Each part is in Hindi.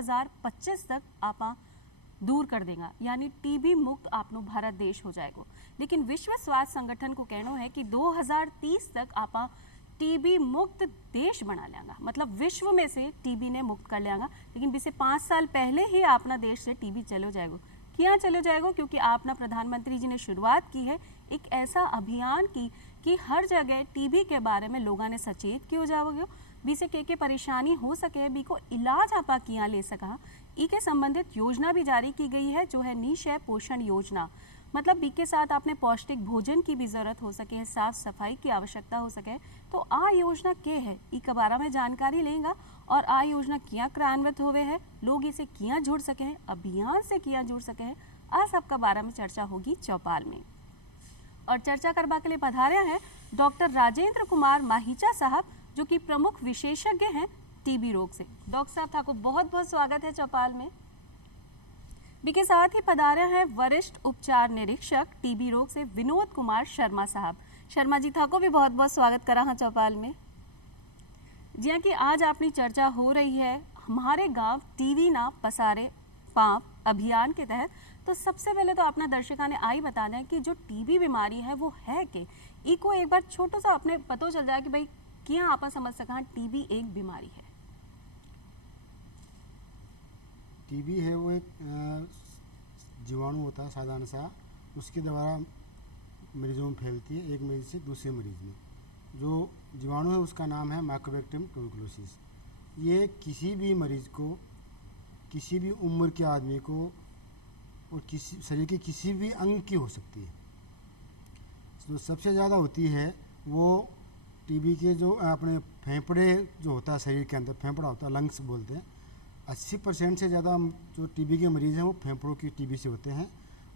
2025 तक आपा दूर कर देगा, यानी टीबी मुक्त आपनो भारत देश हो जाएगा। लेकिन विश्व स्वास्थ्य संगठन को कहना है कि 2030 तक आपा टीबी मुक्त देश बना लेगा, मतलब विश्व में से टीबी ने मुक्त कर लेगा। लेकिन बीसे 5 साल पहले ही अपना देश से टीबी चलो जाएगा। क्या चलो जाएगा? क्योंकि अपना प्रधानमंत्री जी ने शुरुआत की है एक ऐसा अभियान की कि हर जगह टीबी के बारे में लोगों ने सचेत क्यों जाओगे, बीसे के परेशानी हो सके, बी को इलाज आपा किया ले सका, ई के संबंधित योजना भी जारी की गई है, जो है निशय पोषण योजना। मतलब बी के साथ आपने पौष्टिक भोजन की भी जरूरत हो सके, साफ सफाई की आवश्यकता हो सके। तो आ योजना के है, ई के बारे में जानकारी लेंगे और आ योजना किया क्रियान्वित होवे है, लोग इसे किया जुड़ सके हैं, अभियान से किया जुड़ सके हैं, आ सबका बारे में चर्चा होगी चौपाल में। और चर्चा करवा के लिए पधारे हैं डॉक्टर राजेंद्र कुमार माहीचा साहब, जो कि प्रमुख विशेषज्ञ हैं टीबी रोग से। डॉक्टर साहब आपको बहुत बहुत स्वागत है चौपाल में। बी के साथ ही पधारे हैं वरिष्ठ उपचार निरीक्षक टीबी रोग से विनोद कुमार शर्मा साहब। शर्मा जी था को भी बहुत बहुत स्वागत करा है चौपाल में। जी कि आज अपनी चर्चा हो रही है हमारे गांव टीबी ना पसारे पांव अभियान के तहत। तो सबसे पहले तो अपना दर्शकों ने आई बता दें कि जो टीबी बीमारी है वो है कि इको एक बार छोटा सा अपने पता चल जाए कि भाई क्या आप समझ सका टीबी एक बीमारी है। टीबी है वो एक जीवाणु होता है साधारण सा, उसके द्वारा मरीजों में फैलती है, एक मरीज से दूसरे मरीज में। जो जीवाणु है उसका नाम है माइकोबैक्टीरियम ट्यूबरकुलोसिस। ये किसी भी मरीज को, किसी भी उम्र के आदमी को और किसी शरीर के किसी भी अंग की हो सकती है। जो सबसे ज़्यादा होती है वो टीबी के जो अपने फेफड़े जो होता है शरीर के अंदर, फेफड़ा होता है, लंग्स बोलते हैं। 80% से ज़्यादा जो टीबी के मरीज़ हैं वो फेफड़ों की टीबी से होते हैं।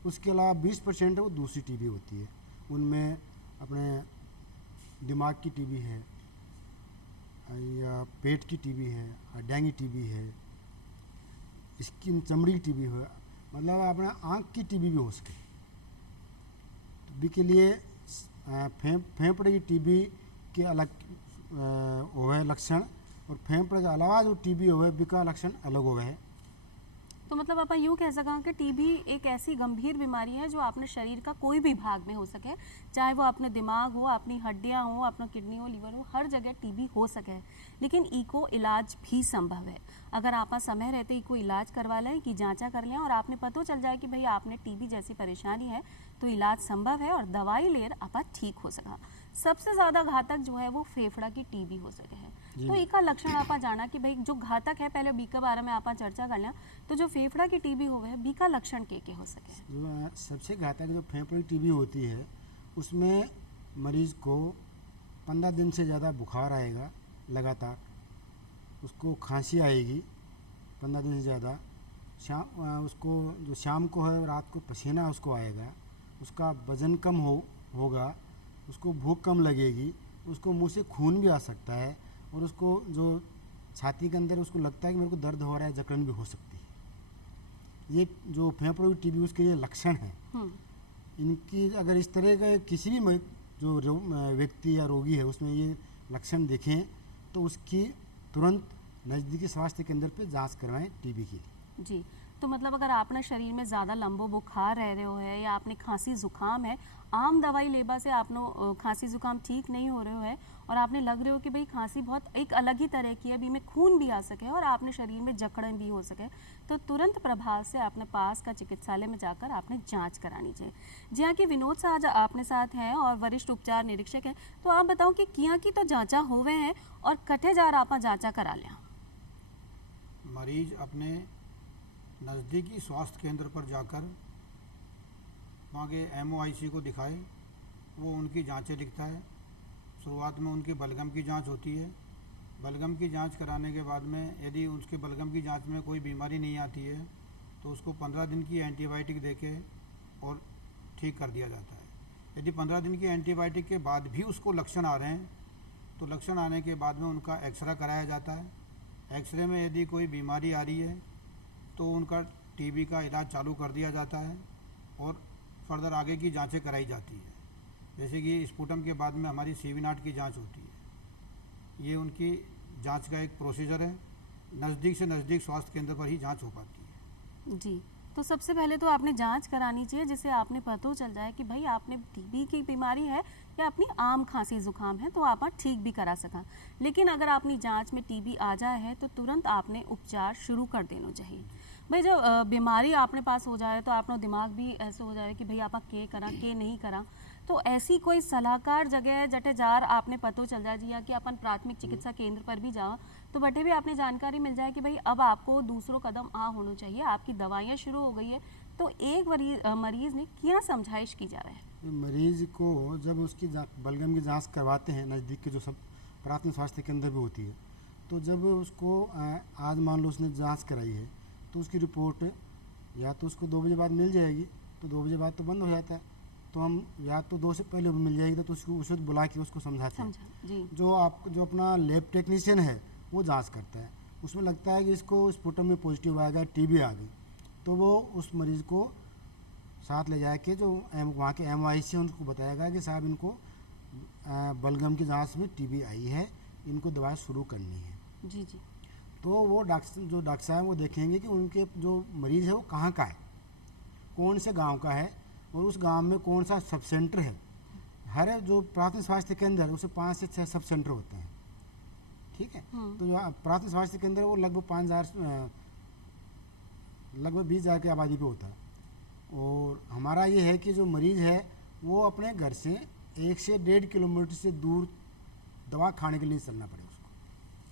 उसके अलावा 20% है वो दूसरी टीबी होती है। उनमें अपने दिमाग की टीबी है, या पेट की टीबी है, डेंगू टीबी है, स्किन चमड़ी की टीबी है, मतलब अपना आँख की टीबी भी हो सके। टीबी के लिए फेफड़े की टीबी के अलग हुए लक्षण, और फेफड़े के अलावा जो टीबी हुए बिका लक्षण अलग हुए हैं। तो मतलब आप यूँ कह सका कि टीबी एक ऐसी गंभीर बीमारी है जो अपने शरीर का कोई भी भाग में हो सके, चाहे वो अपने दिमाग हो, अपनी हड्डियाँ हो, अपना किडनी हो, लीवर हो, हर जगह टीबी हो सके। लेकिन इको इलाज भी संभव है। अगर आप समय रहते इको इलाज करवा लें, कि जांचा कर लें और आपने पता चल जाए कि भाई आपने टीबी जैसी परेशानी है, तो इलाज संभव है और दवाई ले आप ठीक हो सका। सबसे ज़्यादा घातक जो है वो फेफड़ा की टीबी हो सके है। तो इसका लक्षण आप जाना कि भाई जो घातक है, पहले बी के बारे में आप चर्चा कर लें। तो जो फेफड़ा की टीबी हो है, बी का लक्षण के हो सके? जो सबसे घातक जो फेफड़े की टीबी होती है उसमें मरीज को 15 दिन से ज़्यादा बुखार आएगा लगातार, उसको खांसी आएगी 15 दिन से ज़्यादा, उसको जो शाम को है रात को पसीना उसको आएगा, उसका वज़न कम होगा, उसको भूख कम लगेगी, उसको मुंह से खून भी आ सकता है, और उसको जो छाती के अंदर उसको लगता है कि मेरे को दर्द हो रहा है, जकड़न भी हो सकती है। ये जो फेफड़ों की टीबी उसके ये लक्षण हैं। इनकी अगर इस तरह का किसी भी जो व्यक्ति या रोगी है उसमें ये लक्षण दिखें तो उसकी तुरंत नज़दीकी स्वास्थ्य केंद्र पे जांच करवाएं टीबी की। जी, तो मतलब अगर आपने शरीर में ज़्यादा लंबो बुखार रह रहे हो है, या आपने खांसी जुकाम है, आम दवाई लेबा से आपनो खांसी जुकाम ठीक नहीं हो रहे हो है, और आपने लग रहे हो कि भाई खांसी बहुत एक अलग ही तरह की है, अभी में खून भी आ सके और आपने शरीर में जकड़न भी हो सके, तो तुरंत प्रभाव से आपने पास का चिकित्सालय में जाकर आपने जांच करानी चाहिए। जी हाँ, कि विनोद साहब आज आपने साथ हैं और वरिष्ठ उपचार निरीक्षक हैं, तो आप बताओ कि किया की तो जाँचा होवे हैं और कटे जार आप जाँचा करा लें? मरीज अपने नज़दीकी स्वास्थ्य केंद्र पर जाकर वहाँ के MOIC को दिखाए, वो उनकी जांचें लिखता है। शुरुआत में उनकी बलगम की जांच होती है। बलगम की जांच कराने के बाद में यदि उसके बलगम की जांच में कोई बीमारी नहीं आती है तो उसको 15 दिन की एंटीबायोटिक देके और ठीक कर दिया जाता है। यदि 15 दिन की एंटीबायोटिक के बाद भी उसको लक्षण आ रहे हैं तो लक्षण आने के बाद में उनका एक्सरे कराया जाता है। एक्सरे में यदि कोई बीमारी आ रही है तो उनका टीबी का इलाज चालू कर दिया जाता है और फर्दर आगे की जांचें कराई जाती है। जैसे कि स्पुटम के बाद में हमारी CV0 की जांच होती है। ये उनकी जांच का एक प्रोसीजर है। नज़दीक से नज़दीक स्वास्थ्य केंद्र पर ही जांच हो पाती है। जी, तो सबसे पहले तो आपने जांच करानी चाहिए, जिससे आपने पता चल जाए कि भाई आपने टीबी की बीमारी है या अपनी आम खांसी जुकाम है, तो आप ठीक भी करा सका। लेकिन अगर अपनी जांच में टीबी आ जाए है तो तुरंत आपने उपचार शुरू कर देना चाहिए। भाई जब बीमारी आपने पास हो जाए तो आपनो दिमाग भी ऐसे हो जाए कि भाई आप के करा के नहीं करा, तो ऐसी कोई सलाहकार जगह जटे जार आपने पतो चल जाए जी, या कि अपन प्राथमिक चिकित्सा केंद्र पर भी जाओ तो बटे भी आपने जानकारी मिल जाए कि भाई अब आपको दूसरों कदम होना चाहिए, आपकी दवाइयाँ शुरू हो गई है। तो एक मरीज ने क्या समझाइश की जा रहा है? मरीज को जब उसकी बलगम की जांच करवाते हैं, नज़दीक के जो सब प्राथमिक स्वास्थ्य केंद्र भी होती है, तो जब उसको आज मान लो उसने जांच कराई है तो उसकी रिपोर्ट या तो उसको 2 बजे बाद मिल जाएगी, तो 2 बजे बाद तो बंद हो जाता है, तो हम या तो 2 से पहले भी मिल जाएगी तो उसको उस वक्त बुला के उसको समझाते हैं। जी। जो अपना लैब टेक्नीशियन है वो जांच करता है, उसमें लगता है कि इसको स्पुटम में पॉजिटिव आ गया, टीबी आ गई, तो वो उस मरीज़ को साथ ले जाके जो वहाँ के MIC उनको बताएगा कि साहब इनको बलगम की जांच में टीबी आई है, इनको दवा शुरू करनी है। जी जी। तो वो डॉक्टर साहब वो देखेंगे कि उनके जो मरीज़ है वो कहाँ का है, कौन से गांव का है, और उस गांव में कौन सा सब सेंटर है। हर जो प्राथमिक स्वास्थ्य केंद्र है उसे 5 से 6 सब सेंटर होते हैं, ठीक है। तो जो प्राथमिक स्वास्थ्य केंद्र है वो लगभग 20,000 की आबादी पे होता है, और हमारा ये है कि जो मरीज़ है वो अपने घर से 1 से 1.5 किलोमीटर से दूर दवा खाने के लिए चलना पड़े उसको,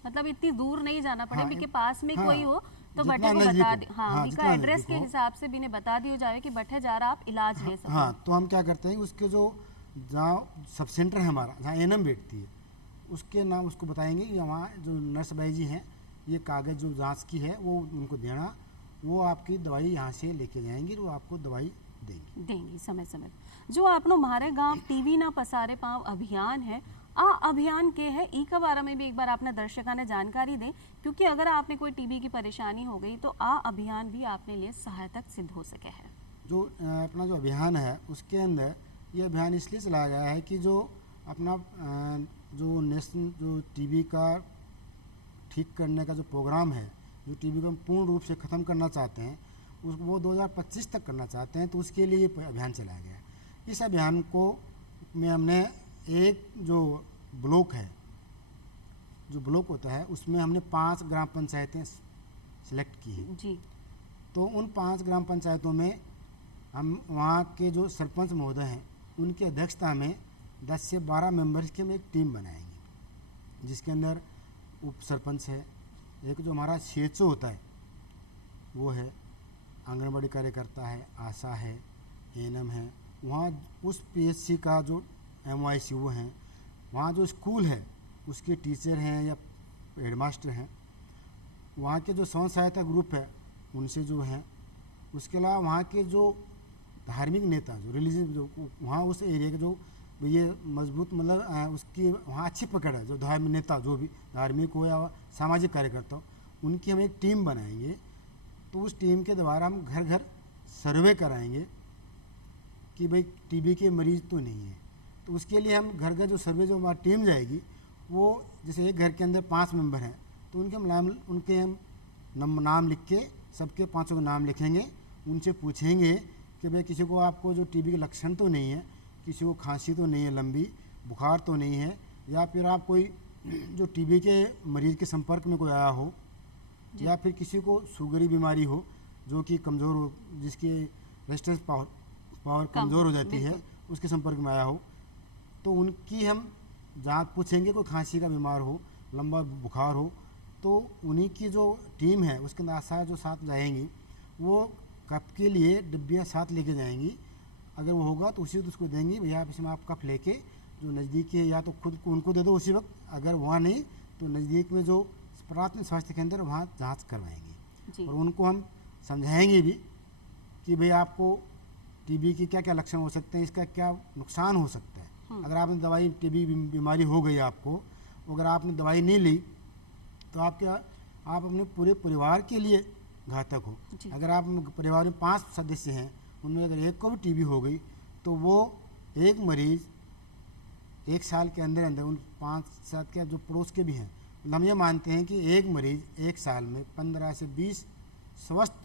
मतलब इतनी दूर नहीं जाना पड़े, हाँ, भी के पास में हाँ, कोई हो तो जितना बटे को नज़दीक बता हो, दे, हाँ, हाँ, भी जितना का एड्रेस नज़दीक के हो। हिसाब से भी ने बता दियो जावे कि बटे जा रहा आप इलाज ले सको। हाँ, तो हम क्या करते हैं उसके जो जहाँ सब सेंटर है हमारा, जहाँ एनम बैठती है, उसके नाम उसको बताएंगे कि वहाँ जो नर्स भाई जी हैं, ये कागज़ जो जांच की है वो उनको देना, वो आपकी दवाई यहाँ से लेके जाएंगी, वो आपको दवाई देंगी समय समय जो आपनो हमारे गांव टीवी ना पसारे पाँव अभियान है, अभियान के है ई के बारे में भी एक बार आपने दर्शकों ने जानकारी दें, क्योंकि अगर आपने कोई टीबी की परेशानी हो गई तो अभियान भी आपने लिए सहायक सिद्ध हो सके है। जो अपना जो अभियान है उसके अंदर ये अभियान इसलिए चलाया गया है कि जो अपना जो नेशनल जो टीबी का ठीक करने का जो प्रोग्राम है, जो टीबी को हम पूर्ण रूप से ख़त्म करना चाहते हैं, उसको वो 2025 तक करना चाहते हैं, तो उसके लिए ये अभियान चलाया गया है। इस अभियान को में हमने एक जो ब्लॉक है, जो ब्लॉक होता है उसमें हमने 5 ग्राम पंचायतें सिलेक्ट की हैं जी। तो उन 5 ग्राम पंचायतों में हम वहाँ के जो सरपंच महोदय हैं उनकी अध्यक्षता में 10 से 12 मेंबर्स की हम एक टीम बनाएंगे, जिसके अंदर उप सरपंच है, एक जो हमारा CHO होता है वो है, आंगनबाड़ी कार्यकर्ता है, आशा है, ANM है, वहाँ उस PSC का जो MIC वो हैं, वहाँ जो स्कूल है उसके टीचर हैं या हेडमास्टर हैं, वहाँ के जो स्वयं सहायता ग्रुप है उनसे जो हैं, उसके अलावा वहाँ के जो धार्मिक नेता जो रिलीजियस जो वहाँ उस एरिया के जो ये मजबूत मतलब उसकी वहाँ अच्छी पकड़ है, जो धार्मिक नेता जो भी धार्मिक हो या सामाजिक कार्यकर्ता हो, उनकी हम एक टीम बनाएंगे। तो उस टीम के द्वारा हम घर घर सर्वे कराएंगे कि भाई टीबी के मरीज़ तो नहीं है, तो उसके लिए हम घर घर जो सर्वे जो हमारी टीम जाएगी, वो जैसे एक घर के अंदर 5 मेंबर हैं तो उनके हम नाम लिख के सबके 5 के नाम लिखेंगे, उनसे पूछेंगे कि भाई किसी को आपको जो टीबी के लक्षण तो नहीं है, किसी को खांसी तो नहीं है लंबी, बुखार तो नहीं है, या फिर आप कोई जो टीबी के मरीज़ के संपर्क में कोई आया हो, या फिर किसी को शुगरी बीमारी हो जो कि कमज़ोर हो, जिसकी रेजिस्टेंस पावर कमज़ोर हो जाती है, उसके संपर्क में आया हो, तो उनकी हम जाँच पूछेंगे। कोई खांसी का बीमार हो, लंबा बुखार हो, तो उन्हीं की जो टीम है उसके अंदर आशा जो साथ जाएंगी वो कप के लिए डिब्बियाँ साथ लेके जाएंगी, अगर वो होगा तो उसी वक्त उसको देंगी, भैया आप इसमें आप कप लेके जो नज़दीक है या तो खुद को उनको दे दो उसी वक्त, अगर वहाँ नहीं तो नज़दीक में जो प्राथमिक स्वास्थ्य केंद्र वहाँ जांच करवाएंगे, और उनको हम समझाएंगे भी कि भाई आपको टीबी के क्या क्या लक्षण हो सकते हैं, इसका क्या नुकसान हो सकता है। अगर आपने दवाई टीबी बीमारी हो गई आपको, अगर आपने दवाई नहीं ली तो आप अपने पूरे परिवार के लिए घातक हो। अगर आप परिवार में 5 सदस्य हैं, उनमें अगर एक को भी टीबी हो गई तो वो एक मरीज़ 1 साल के अंदर अंदर उन 5-7 के जो पड़ोस के भी हैं हम ये मानते हैं कि एक मरीज एक साल में 15 से 20 स्वस्थ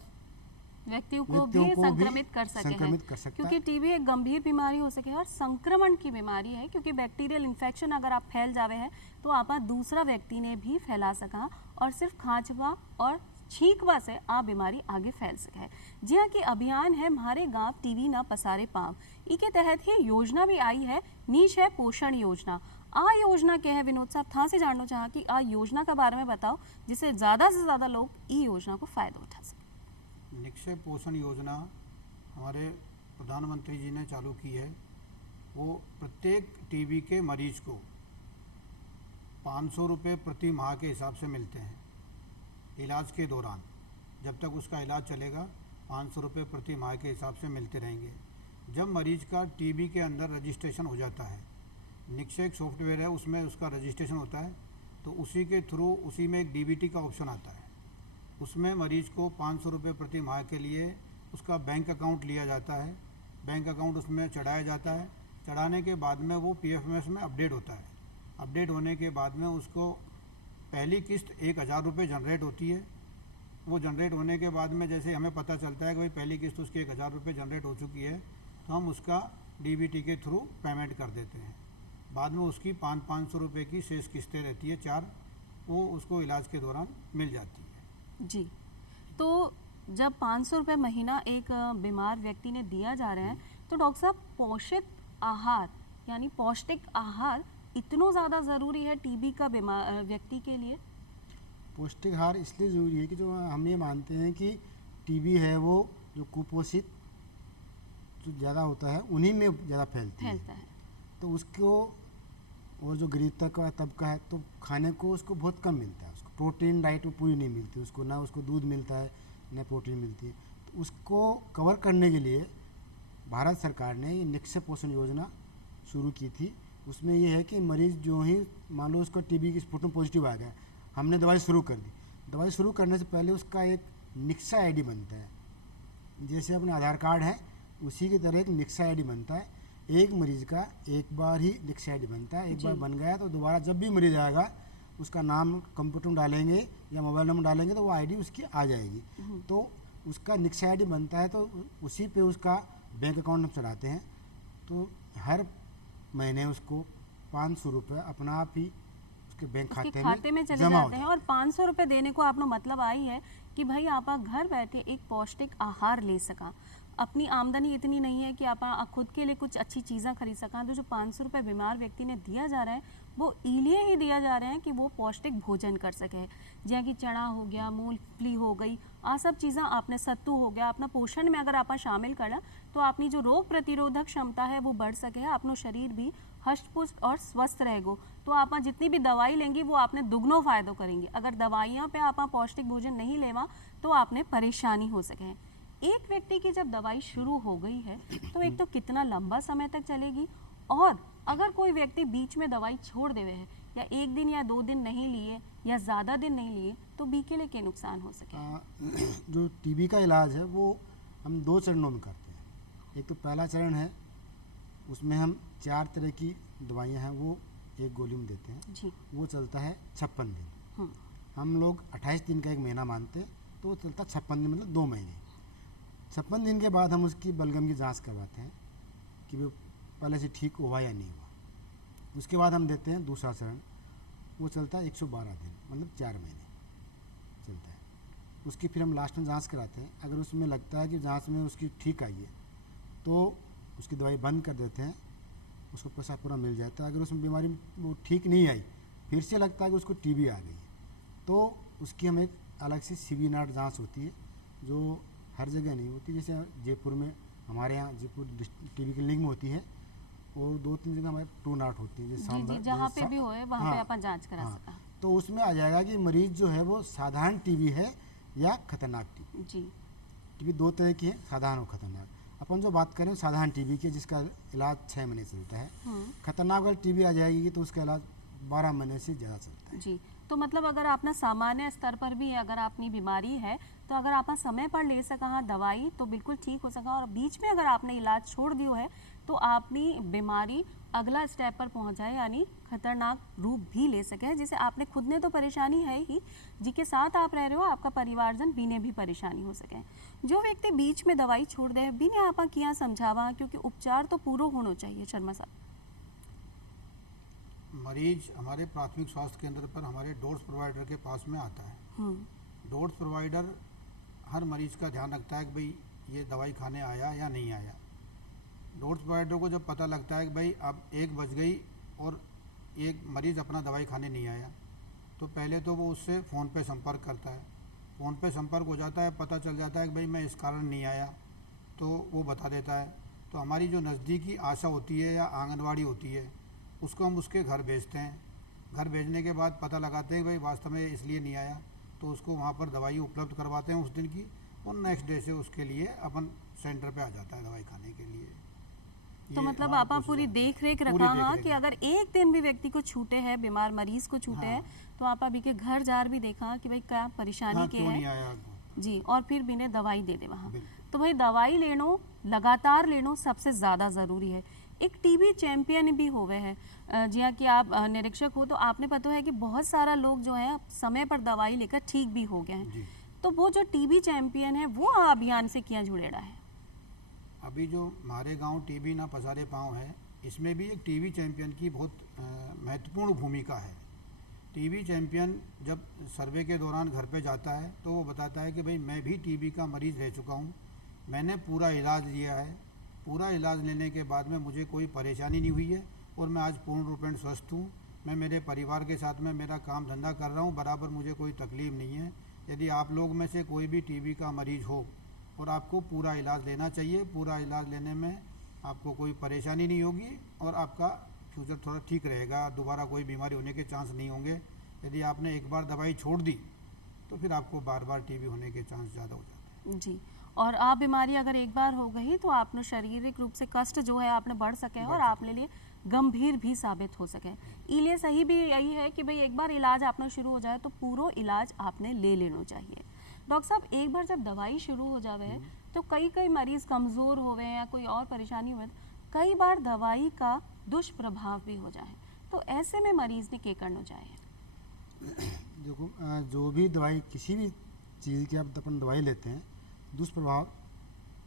व्यक्तियों को व्यक्तियों भी को भी संक्रमित कर सके संक्रमित हैं, कर सकता क्योंकि है। टीबी एक गंभीर बीमारी हो सके और संक्रमण की बीमारी है, क्योंकि बैक्टीरियल इन्फेक्शन अगर आप फैल जावे हैं तो आप दूसरा व्यक्ति ने भी फैला सका और सिर्फ खांचवा और छींकवा से आप बीमारी आगे फैल सके है। जी हाँ, कि अभियान है हमारे गांव टीबी ना पसारे पाम, ई के तहत ही योजना भी आई है, नीच है पोषण योजना। आ योजना क्या है विनोद साहब, था से जानना चाहा कि आ योजना के बारे में बताओ जिससे ज़्यादा से ज़्यादा लोग ई योजना को फायदा उठा सके। निक्षय पोषण योजना हमारे प्रधानमंत्री जी ने चालू की है। वो प्रत्येक टीबी के मरीज को 500 रुपये प्रति माह के हिसाब से मिलते हैं इलाज के दौरान। जब तक उसका इलाज चलेगा 500 रुपये प्रति माह के हिसाब से मिलते रहेंगे। जब मरीज का टीबी के अंदर रजिस्ट्रेशन हो जाता है, निक्षय एक सॉफ्टवेयर है, उसमें उसका रजिस्ट्रेशन होता है, तो उसी के थ्रू उसी में एक डीबीटी का ऑप्शन आता है। उसमें मरीज को 500 रुपये प्रति माह के लिए उसका बैंक अकाउंट लिया जाता है, बैंक अकाउंट उसमें चढ़ाया जाता है। चढ़ाने के बाद में वो पीएफएमएस में अपडेट होता है। अपडेट होने के बाद में उसको पहली किस्त 1000 रुपये जनरेट होती है। वो जनरेट होने के बाद में जैसे हमें पता चलता है कि भाई पहली किस्त उसकी 1000 रुपये जनरेट हो चुकी है, तो हम उसका डीबीटी के थ्रू पेमेंट कर देते हैं। बाद में उसकी 500 रुपये की शेष किस्तें रहती है 4, वो उसको इलाज के दौरान मिल जाती है। जी, तो जब 500 रुपये महीना एक बीमार व्यक्ति ने दिया जा रहा है, तो डॉक्टर साहब पोषित आहार यानी पौष्टिक आहार इतना ज़्यादा ज़रूरी है टीबी का बीमार व्यक्ति के लिए? पौष्टिक आहार इसलिए ज़रूरी है कि जो हम ये मानते हैं कि टीबी है वो जो कुपोषित जो ज़्यादा होता है उन्हीं में ज़्यादा फैलता है। तो उसको और जो गरीब तबका है तो खाने को उसको बहुत कम मिलता है। उसको प्रोटीन डाइट वो पूरी नहीं मिलती, उसको ना उसको दूध मिलता है ना प्रोटीन मिलती है। तो उसको कवर करने के लिए भारत सरकार ने ये निक्षय पोषण योजना शुरू की थी। उसमें ये है कि मरीज़ जो ही मान लो उसको टीबी की स्पुटनिक पॉजिटिव आ गया, हमने दवाई शुरू कर दी। दवाई शुरू करने से पहले उसका एक निक्षय आईडी बनता है, जैसे अपने आधार कार्ड है उसी की तरह एक निक्षय आईडी बनता है। एक मरीज़ का एक बार ही निक्षय आईडी बनता है, एक बार बन गया तो दोबारा जब भी मरीज़ आएगा उसका नाम कंप्यूटर में डालेंगे या मोबाइल नंबर डालेंगे तो वो आईडी उसकी आ जाएगी। तो उसका निक्षय आईडी बनता है तो उसी पे उसका बैंक अकाउंट हम चलाते हैं। तो हर महीने उसको 500 रुपये अपना आप ही उसके बैंक खाते में चले जमा जाते हैं। और 500 रुपये देने को आपको मतलब आई है कि भाई आप घर बैठे एक पौष्टिक आहार ले सका। अपनी आमदनी इतनी नहीं है कि आप खुद के लिए कुछ अच्छी चीज़ें खरीद सका। तो जो 500 रुपये बीमार व्यक्ति ने दिया जा रहा है वो इलिए ही दिया जा रहे हैं कि वो पौष्टिक भोजन कर सके, जैसे कि चना हो गया, मूंगफली हो गई, आ सब चीज़ें आपने सत्तू हो गया, अपना पोषण में अगर आप शामिल करना तो अपनी जो रोग प्रतिरोधक क्षमता है वो बढ़ सके, अपना शरीर भी हष्ट-पुष्ट और स्वस्थ रहेगो। तो आप जितनी भी दवाई लेंगी वो आपने दुगनो फायदो करेंगी। अगर दवाइयाँ पे आप पौष्टिक भोजन नहीं लेवा तो आपने परेशानी हो सके। एक व्यक्ति की जब दवाई शुरू हो गई है तो एक तो कितना लंबा समय तक चलेगी, और अगर कोई व्यक्ति बीच में दवाई छोड़ देवे है या 1 दिन या 2 दिन नहीं लिए या ज़्यादा दिन नहीं लिए तो बी के लिए क्या नुकसान हो सके? जो टीबी का इलाज है वो हम 2 चरणों में करते हैं। एक तो पहला चरण है, उसमें हम 4 तरह की दवाइयाँ हैं वो एक गोली में देते हैं जी। वो चलता है 56 दिन। हम लोग 28 दिन का एक महीना मानते हैं तो वो चलता 56 दिन मतलब 2 महीने। 56 दिन के बाद हम उसकी बलगम की जांच करवाते हैं कि वो पहले से ठीक हुआ या नहीं हुआ। उसके बाद हम देते हैं दूसरा चरण, वो चलता है 112 दिन मतलब 4 महीने चलता है। उसकी फिर हम लास्ट में जांच कराते हैं। अगर उसमें लगता है कि जांच में उसकी ठीक आई है तो उसकी दवाई बंद कर देते हैं, उसको पैसा पूरा मिल जाता है। अगर उसमें बीमारी वो ठीक नहीं आई, फिर से लगता है कि उसको टीबी आ गई तो उसकी हमें एक अलग से सीबी नाट जाँच होती है जो हर जगह नहीं होती। जैसे जयपुर में हमारे यहाँ जयपुर टीबी क्लिनिक में होती है और 2-3 जगह हमारे 2 नाट होती है जी, जहाँ पे भी होए वहाँ पे अपन जांच करा सका। तो उसमें आ जाएगा कि मरीज जो है वो साधारण टीबी है या खतरनाक टीबी। जी, टीबी 2 तरह की है, साधारण और खतरनाक। अपन जो बात करें साधारण टीबी की जिसका इलाज 6 महीने चलता है। खतरनाक अगर टीबी आ जाएगी तो उसका इलाज 12 महीने से ज़्यादा चलता है। जी, तो मतलब अगर आपने सामान्य स्तर पर भी अगर अपनी बीमारी है तो अगर आप समय पर ले सका दवाई तो बिल्कुल ठीक हो सका, और बीच में अगर आपने इलाज छोड़ दियो है तो आपकी बीमारी अगला स्टेप पर पहुंच जाए, यानी खतरनाक रूप भी ले सके, जिसे आपने खुद ने तो परेशानी है ही, जिसके साथ आप रह रहे हो आपका परिवारजन भी ने भी परेशानी हो सके। जो व्यक्ति बीच में दवाई छोड़ दे भी ने आप किया समझावा, क्योंकि उपचार तो पूरा होना चाहिए। शर्मा साहब, मरीज हमारे प्राथमिक स्वास्थ्य केंद्र पर हमारे डोर्स प्रोवाइडर के पास में आता है। डोर्स प्रोवाइडर हर मरीज का ध्यान रखता है कि भाई ये दवाई खाने आया या नहीं आया। डोर्स प्रोवाइडर को जब पता लगता है कि भाई अब 1 बज गई और एक मरीज़ अपना दवाई खाने नहीं आया, तो पहले तो वो उससे फ़ोन पे संपर्क करता है। फ़ोन पे संपर्क हो जाता है, पता चल जाता है कि भाई मैं इस कारण नहीं आया, तो वो बता देता है। तो हमारी जो नज़दीकी आशा होती है या आंगनवाड़ी होती है, उसको हम उसके घर भेजते हैं। घर भेजने के बाद पता लगाते हैं भाई वास्तव में इसलिए नहीं आया, तो उसको वहाँ पर दवाई उपलब्ध करवाते हैं उस दिन की, और नेक्स्ट डे से उसके लिए अपन सेंटर पे आ जाता है दवाई खाने के लिए। तो ये मतलब हमारा आप प्रोसीजर पूरी है। देख रेख पूरी रखा, हाँ, देख-रेख कि है। अगर एक दिन भी व्यक्ति को छूटे हैं, बीमार मरीज को छूटे हाँ। हैं, तो आप अभी के घर जार भी देखा कि भाई क्या परेशानी हाँ, के क्यों नहीं है आया? जी, और फिर भी ने दवाई दे दे वहाँ। बिल्कुल। तो भाई दवाई लेनो, लगातार लेनो सबसे ज़्यादा ज़रूरी है। एक टीबी चैंपियन भी होवे है, जिया कि आप निरीक्षक हो, तो आपने पता है कि बहुत सारा लोग जो है समय पर दवाई लेकर ठीक भी हो गए हैं। जी। तो वो जो टीबी चैंपियन है वो अभियान से क्या जुड़ेड़ा है? अभी जो हमारे गांव टीबी ना पसारे पाँव है, इसमें भी एक टीबी चैंपियन की बहुत महत्वपूर्ण भूमिका है। टीबी चैंपियन जब सर्वे के दौरान घर पे जाता है तो वो बताता है कि भाई मैं भी टीबी का मरीज़ रह चुका हूँ, मैंने पूरा इलाज लिया है, पूरा इलाज लेने के बाद में मुझे कोई परेशानी नहीं हुई है और मैं आज पूर्ण रूपेण स्वस्थ हूँ। मैं मेरे परिवार के साथ में मेरा काम धंधा कर रहा हूँ, बराबर मुझे कोई तकलीफ़ नहीं है। यदि आप लोग में से कोई भी टीबी का मरीज़ हो और आपको पूरा इलाज लेना चाहिए, पूरा इलाज लेने में आपको कोई परेशानी नहीं होगी और आपका फ्यूचर थोड़ा ठीक रहेगा, दोबारा कोई बीमारी होने के चांस नहीं होंगे। यदि आपने एक बार दवाई छोड़ दी तो फिर आपको बार बार टीबी होने के चांस ज़्यादा हो जाते हैं। जी, और आप बीमारी अगर एक बार हो गई तो आपने शारीरिक रूप से कष्ट जो है आपने बढ़ सके और आपने लिए गंभीर भी साबित हो सके। इलिए सही भी यही है कि भाई एक बार इलाज आपने शुरू हो जाए तो पूरा इलाज आपने ले लेना चाहिए। डॉक्टर साहब, एक बार जब दवाई शुरू हो जावे तो कई मरीज कमज़ोर होवे या कोई और परेशानी हुए, कई बार दवाई का दुष्प्रभाव भी हो जाए, तो ऐसे में मरीज ने क्या करना चाहिए? देखो, जो भी दवाई किसी भी चीज़ की आप अपन दवाई लेते हैं, दुष्प्रभाव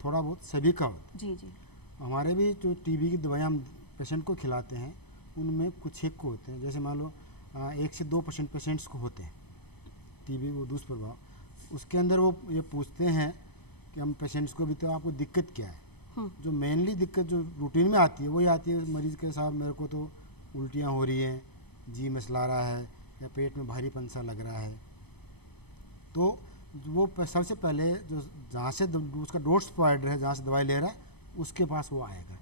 थोड़ा बहुत सभी का होता जी जी। है। हमारे भी जो टीबी की दवाई हम पेशेंट को खिलाते हैं उनमें कुछ एक को होते हैं, जैसे मान लो 1 से 2% पेशेंट्स को होते हैं टीबी वो दुष्प्रभाव। उसके अंदर वो ये पूछते हैं कि हम पेशेंट्स को भी, तो आपको दिक्कत क्या है। जो मेनली दिक्कत जो रूटीन में आती है वही आती है मरीज़ के साथ, मेरे को तो उल्टियाँ हो रही हैं, जी मसला रहा है या पेट में भारीपन सा लग रहा है। तो वो सबसे पहले जो जहाँ से उसका डोज प्रोवाइडर है, जहाँ से दवाई ले रहा है, उसके पास वो आएगा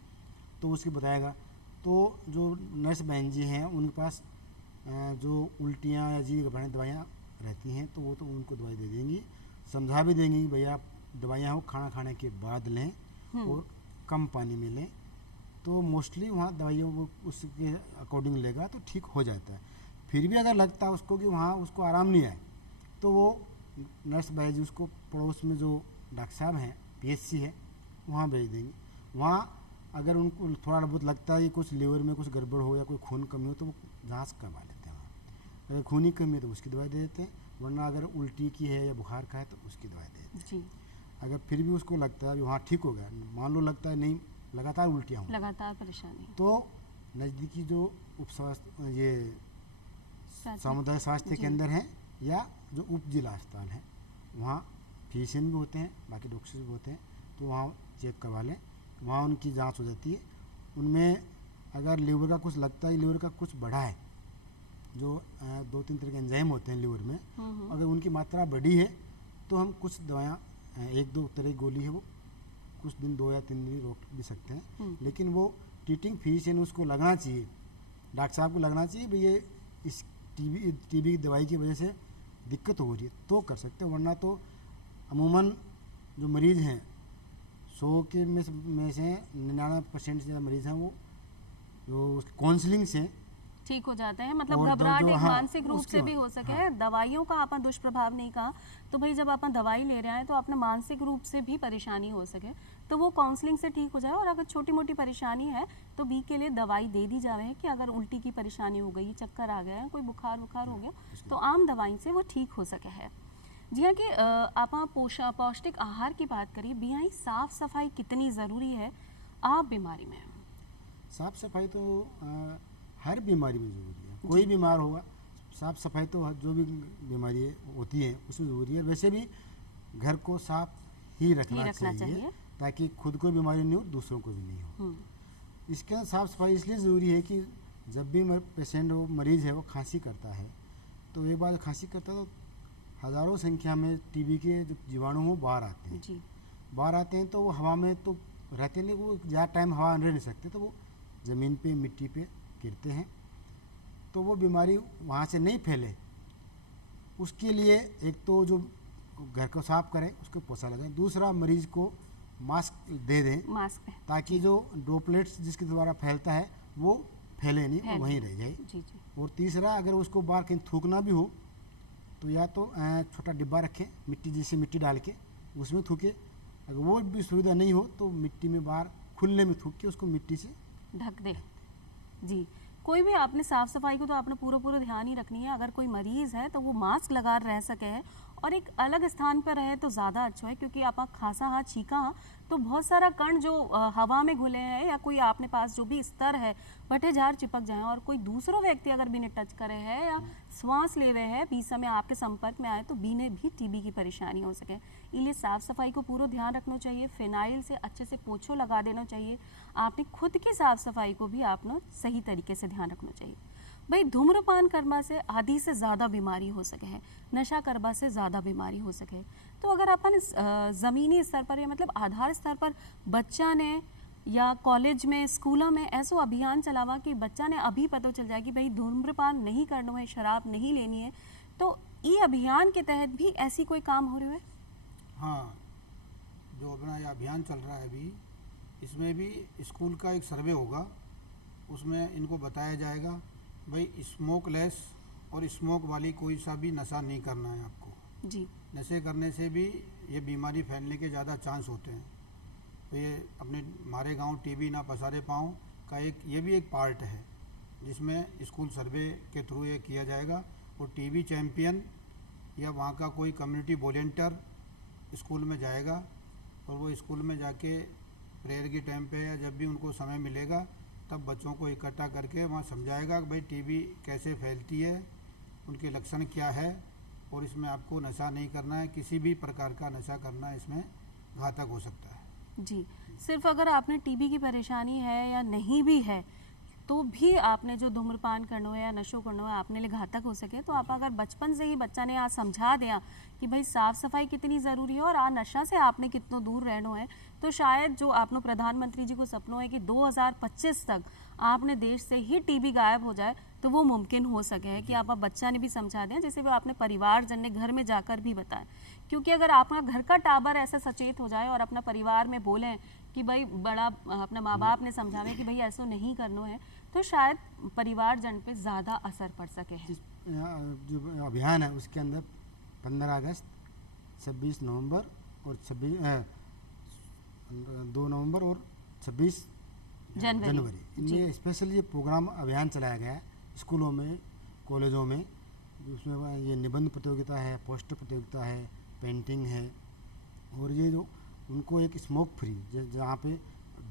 तो उसकी बताएगा। तो जो नर्स बहन जी हैं उनके पास जो उल्टियाँ या जी घबराने दवाइयाँ रहती हैं तो वो तो उनको दवाई दे देंगी, समझा भी देंगी कि भैया आप दवाइयाँ हो खाना खाने के बाद लें और कम पानी में लें। तो मोस्टली वहाँ दवाइयों वो उसके अकॉर्डिंग लेगा तो ठीक हो जाता है। फिर भी अगर लगता है उसको कि वहाँ उसको आराम नहीं आए तो वो नर्स भाई जी उसको पड़ोस में जो डॉक्टर साहब हैं, पीएचसी है, वहाँ भेज देंगे। वहाँ अगर उनको थोड़ा बहुत लगता है कि कुछ लीवर में कुछ गड़बड़ हो या कोई खून कमी हो तो वो जांच करवा लेते हैं वहाँ। अगर खून की कमी है तो उसकी दवाई दे देते हैं, वरना अगर उल्टी की है या बुखार का है तो उसकी दवाई दे देते हैं। जी, अगर फिर भी उसको लगता है कि वहाँ ठीक हो गया, मान लो लगता है नहीं लगातार उल्टियाँ हो, लगातार परेशानी तो नज़दीकी जो उप स्वास्थ्य ये प्राथमिक- सामुदायिक स्वास्थ्य जी। केंद्र हैं या जो उप जिला अस्पताल हैं, वहाँ फिजिशियन भी होते हैं, बाकी डॉक्टर्स भी होते हैं, तो वहाँ चेक करवा लें, वहाँ उनकी जांच हो जाती है। उनमें अगर लीवर का कुछ लगता है, लीवर का कुछ बढ़ा है, जो 2-3 तरह के एंजाइम होते हैं लीवर में, अगर उनकी मात्रा बढ़ी है तो हम कुछ दवाइयाँ 1-2 तरह की गोली है वो कुछ दिन 2 या 3 दिन रोक भी सकते हैं, लेकिन वो ट्रीटिंग फिजिशियन उसको लगना चाहिए, डॉक्टर साहब को लगना चाहिए भाई ये इस टीबी की दवाई की वजह से दिक्कत हो रही है तो कर सकते हैं, वरना तो अमूमन जो मरीज़ हैं 100 के में से 99% जो मरीज़ हैं वो जो काउंसलिंग से ठीक हो जाते हैं, मतलब और घबराहट जो एक हाँ, मानसिक रूप उसके से भी बाद, हो सके हाँ। है। दवाइयों का आपन दुष्प्रभाव नहीं कहा, तो भाई जब अपन दवाई ले रहे हैं तो अपने मानसिक रूप से भी परेशानी हो सके तो वो काउंसलिंग से ठीक हो जाए। और अगर छोटी मोटी परेशानी है तो बी के लिए दवाई दे दी जावे है कि अगर उल्टी की परेशानी हो गई, चक्कर आ गया है, कोई बुखार बुखार हो गया तो आम दवाई से वो ठीक हो सके है। जी हाँ, कि आप पौष्टिक आहार की बात करिए, बिहाई साफ सफाई कितनी ज़रूरी है आप बीमारी में? साफ सफाई तो हर बीमारी में ज़रूरी है। कोई बीमार होगा, साफ सफाई तो जो भी बीमारी होती है उसमें ज़रूरी है। वैसे भी घर को साफ ही रखना चाहिए ताकि खुद को बीमारी नहीं हो, दूसरों को भी नहीं हो। इसके अंदर साफ सफाई इसलिए ज़रूरी है कि जब भी पेशेंट वो मरीज़ है वो खांसी करता है तो एक बार खांसी करता है तो हज़ारों संख्या में टीबी के जो जीवाणु वो बाहर आते हैं। जी। बाहर आते हैं तो वो हवा में तो रहते नहीं, वो ज़्यादा टाइम हवा में रह नहीं सकते, तो वो ज़मीन पे मिट्टी पे गिरते हैं तो वो बीमारी वहाँ से नहीं फैले उसके लिए एक तो जो घर को साफ करें, उसको पोछा लगाएं। दूसरा, मरीज़ को मास्क दे दें, मास्क पे ताकि जो ड्रॉपलेट्स जिसके द्वारा फैलता है वो फैले नहीं, वो वहीं रह जाए। जी जी। और तीसरा, अगर उसको बाहर कहीं थूकना भी हो तो या तो छोटा डिब्बा रखें, मिट्टी जैसी मिट्टी डाल के उसमें थूके। अगर वो भी सुविधा नहीं हो तो मिट्टी में बाहर खुले में थूक के उसको मिट्टी से ढक दे। जी। कोई भी आपने साफ सफाई को तो आपने पूरा ध्यान ही रखनी है। अगर कोई मरीज है तो वो मास्क लगा रह सके है और एक अलग स्थान पर रहे तो ज़्यादा अच्छा है, क्योंकि आप खांसा हाँ छीका हाँ तो बहुत सारा कण जो हवा में घुले हैं या कोई आपने पास जो भी स्तर है बटे झार चिपक जाए और कोई दूसरा व्यक्ति अगर बीने टच करे है या श्वास ले रहे हैं बीच समय आपके संपर्क में आए तो बीने भी टीबी की परेशानी हो सके। इसलिए साफ सफाई को पूरा ध्यान रखना चाहिए। फिनाइल से अच्छे से पोछो लगा देना चाहिए। आपने खुद की साफ सफाई को भी आपने सही तरीके से ध्यान रखना चाहिए। भाई धूम्रपान करना से आधी से ज़्यादा बीमारी हो सके है, नशा करवा से ज़्यादा बीमारी हो सके। तो अगर अपन ज़मीनी स्तर पर या मतलब आधार स्तर पर बच्चा ने या कॉलेज में स्कूलों में ऐसा अभियान चलावा कि बच्चा ने अभी पता चल जाए कि भाई धूम्रपान नहीं करना है, शराब नहीं लेनी है, तो ये अभियान के तहत भी ऐसी कोई काम हो रहे है? हाँ, जो अपना ये अभियान चल रहा है अभी, इसमें भी स्कूल का एक सर्वे होगा, उसमें इनको बताया जाएगा भाई स्मोकलेस और स्मोक वाली कोई सा भी नशा नहीं करना है आपको। जी। नशे करने से भी ये बीमारी फैलने के ज़्यादा चांस होते हैं। तो ये अपने हमारे गांव टीबी ना पसारे पाँव का ये भी एक पार्ट है जिसमें स्कूल सर्वे के थ्रू ये किया जाएगा। और टीबी चैम्पियन या वहाँ का कोई कम्युनिटी वॉलेंटियर स्कूल में जाएगा और वो स्कूल में जाके प्रेयर के टाइम पे या जब भी उनको समय मिलेगा तब बच्चों को इकट्ठा करके वहाँ समझाएगा कि भाई टीबी कैसे फैलती है, उनके लक्षण क्या है और इसमें आपको नशा नहीं करना है, किसी भी प्रकार का नशा करना इसमें घातक हो सकता है। जी। सिर्फ अगर आपने टीबी की परेशानी है या नहीं भी है तो भी आपने जो धूम्रपान करना है या नशो करना है आपने लिए घातक हो सके, तो आप अगर बचपन से ही बच्चा ने आज समझा दिया कि भाई साफ सफाई कितनी ज़रूरी है और आ नशा से आपने कितना दूर रहना है, तो शायद जो आपने प्रधानमंत्री जी को सपनों है कि 2025 तक आपने देश से ही टीबी गायब हो जाए, तो वो मुमकिन हो सके है कि आप बच्चा ने भी समझा दें, जैसे भी आपने परिवारजन ने घर में जाकर भी बताएं। क्योंकि अगर आपका घर का टाबर ऐसे सचेत हो जाए और अपना परिवार में बोलें कि भाई बड़ा अपने माँ बाप ने समझावे कि भाई ऐसा नहीं करना है, तो शायद परिवारजन पे ज़्यादा असर पड़ सके है। जो अभियान है उसके अंदर 15 अगस्त, 26 नवंबर और 2 नवंबर और 26 जनवरी इनमें स्पेशली ये प्रोग्राम अभियान चलाया गया है स्कूलों में, कॉलेजों में। उसमें ये निबंध प्रतियोगिता है, पोस्टर प्रतियोगिता है, पेंटिंग है और ये जो उनको एक स्मोक फ्री जहाँ पे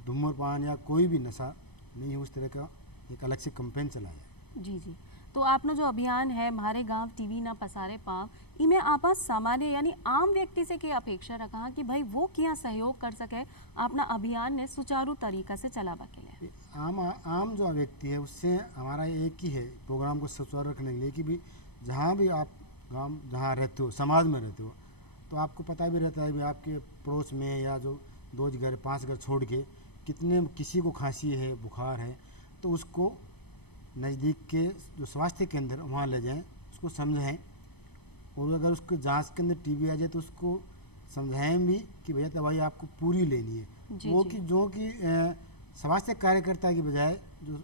धूम्रपान या कोई भी नशा नहीं हो उस तरह का एक अलग से कैंपेन चलाया है। जी जी। तो आपने जो अभियान है हमारे गांव टीबी ना पसारे पाँव, इमें आप सामान्य यानी आम व्यक्ति से क्या अपेक्षा रखा कि भाई वो क्या सहयोग कर सके अपना अभियान ने सुचारू तरीका से चलावा के लिए? आम जो व्यक्ति है उससे हमारा एक ही है प्रोग्राम को सुचारू रखने के लिए कि भी जहाँ भी आप गाँव जहाँ रहते हो, समाज में रहते हो, तो आपको पता भी रहता है भी आपके पड़ोस में या जो 2 घर 5 घर छोड़ के किसी को खांसी है, बुखार है, तो उसको नज़दीक के जो स्वास्थ्य केंद्र वहाँ ले जाएं, उसको समझाएं और अगर उसको जांच के अंदर टीबी आ जाए तो उसको समझाएं भी कि भैया दवाई आपको पूरी लेनी है। वो कि जो कि स्वास्थ्य कार्यकर्ता की बजाय जो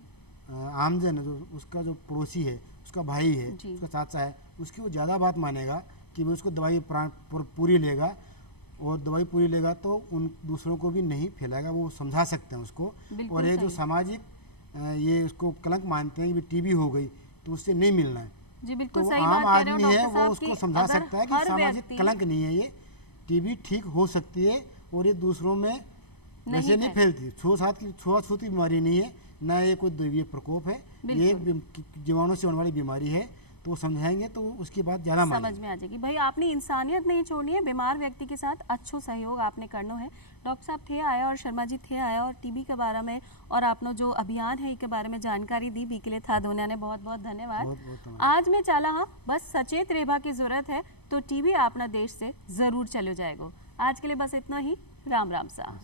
आमजन है, जो उसका जो पड़ोसी है, उसका भाई है, जी। उसका चाचा है, उसकी वो ज़्यादा बात मानेगा कि वो उसको दवाई पूरी लेगा, और दवाई पूरी लेगा तो उन दूसरों को भी नहीं फैलाएगा, वो समझा सकते हैं उसको। बिल्कुल और ये जो सही। सामाजिक ये उसको कलंक मानते हैं कि टीबी हो गई तो उससे नहीं मिलना है, जी तो बिल्कुल वो सही आम बात कह रहे हो आदमी है डॉक्टर वो साहब उसको कि समझा अगर सकता है कि हर सामाजिक व्यक्ति कलंक नहीं है ये, टीबी ठीक हो सकती है और ये दूसरों में वैसे नहीं फैलती, छुआछूत की बीमारी नहीं है, ना ये कोई दैवीय प्रकोप है, ये एक जीवाणु से होने वाली बीमारी है। तो वो समझाएंगे तो उसकी बात ज़्यादा समझ मानेंगे। में आ जाएगी। भाई आपने इंसानियत नहीं छोड़नी है, बीमार व्यक्ति के साथ अच्छो सहयोग आपने करना है। डॉक्टर साहब थे आया और शर्मा जी थे आया और टीबी के बारे में और आपने जो अभियान है के बारे में जानकारी दी बी के लिए था दोनों ने बहुत बहुत धन्यवाद। बहुत धन्यवाद। आज में चाला हाँ बस सचेत रेबा की जरूरत है तो टीबी अपना देश से जरूर चलो जाएगा। आज के लिए बस इतना ही। राम राम साहब।